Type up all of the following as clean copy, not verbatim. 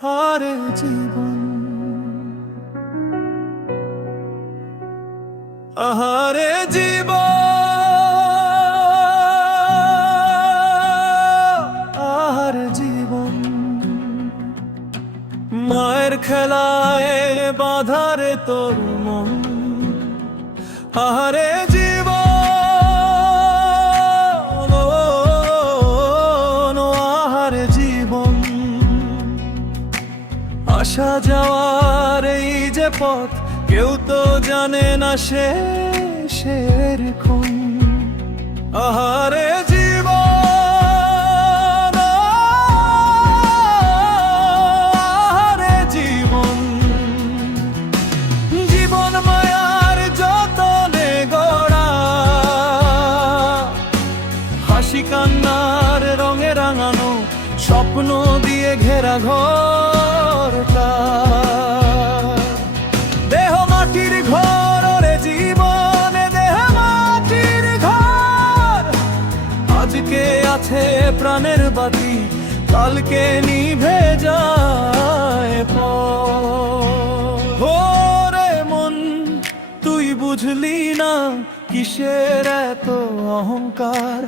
আহারে জীবন, আহারে জীবন, আহারে জীবন, মায়ের খেলায় বাঁধারে তোর মন। আহারে জীবন, আহারে জীবন, আসা যাওয়ার এই যে পথ কেউ তো জানে না শেষের ক্ষণ। আহারে জীবন, আহারে জীবন, জীবন মায়ার যতনে গড়া, হাসি কান্নার রঙে রাঙানো, স্বপ্ন দিয়ে ঘেরা ঘরটা। দেহ মাটির ঘর রে জীবন, দেহ মাটির ঘর, আজকে আছে প্রাণের বাতি, কালকে নিভে যায় পর। রে মন, তুই বুঝলি না কিসের এত অহংকার?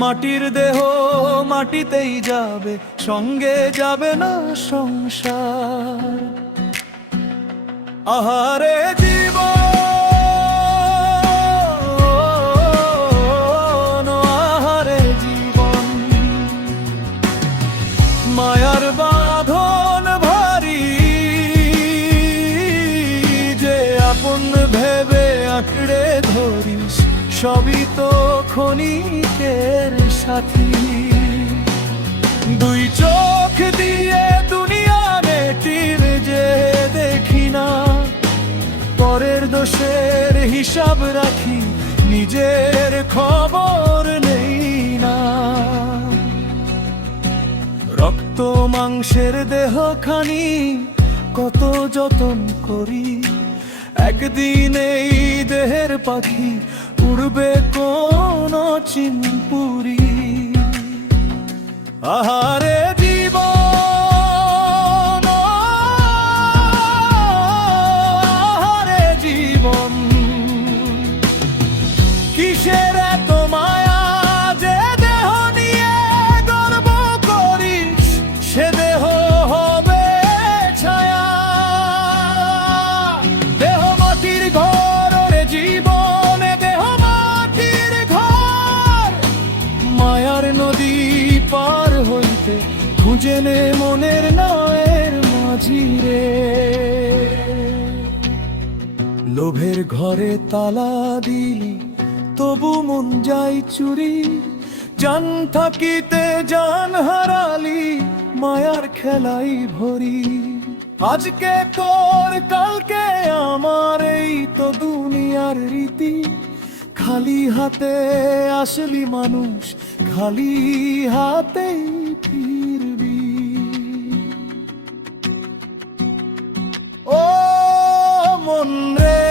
মাটির দেহ মাটিতেই যাবে, সঙ্গে যাবে না সংসার। আহারে জীবন, আহারে জীবন, মায়ার বাঁধন ভারী, যে আপন ভেবে আঁকড়ে ধরিস, সবই তো ক্ষণিকের সাথী। দুই চোখ দিয়ে দুনিয়া মেটির যে দেখি না, পরের দোষের হিসাব রাখি, নিজের খবর নেই না। রক্ত মাংসের দেহখানি কত যতন করি, একদিন এই দেহের পাখি উড়বে কোন চিনপুরি। আহারে জীবন, আহারে জীবন, কিসের এত মায়া যে দেহ নিয়ে গর্ব করিস, সে দেহ হবে ছায়া। দেহ মাটির ঘর রে জীবন, দেহ মাটির ঘর, মায়ার নদী পার হইতে খুঁজে নে মনের নয়ের মাঝি রে। লোভের ঘরে তালা দিলি, তবু মন যাই চুরি, জান থাকিতে জান হারালি, মায়ার খেলাই ভরি। আজকে তোর কালকে আমার, এই তো দুনিয়ার রীতি। খালি হাতে আসলি মানুষ, খালি হাতেই ফিরবি। ও মন রে,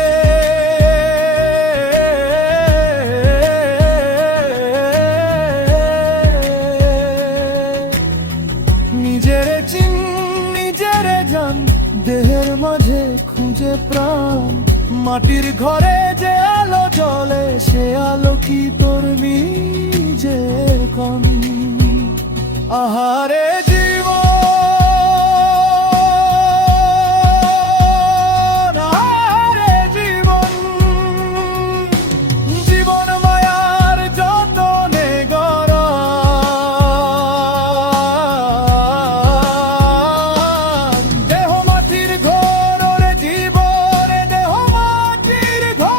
নিজেরে চিন নিজেরে জান, দেহের মাঝে খুঁজে প্রাণ। মাটির ঘরে যে আলো জ্বলে, সে আলো কি তোর নিজের কম? আহারে জীবন, আহারে জীবন, জীবন মায়ার যতনে গড়া, দেহ মাটির ঘর রে জীবন, দেহ মাটির ঘর।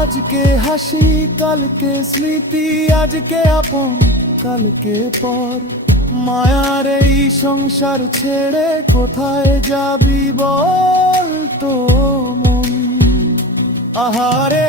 আজকে হাসি কালকে স্মৃতি, আজকে আপন কালকে পর। মায়ার এই সংসার ছেড়ে কোথায় যাবি বল তো মন? আহারে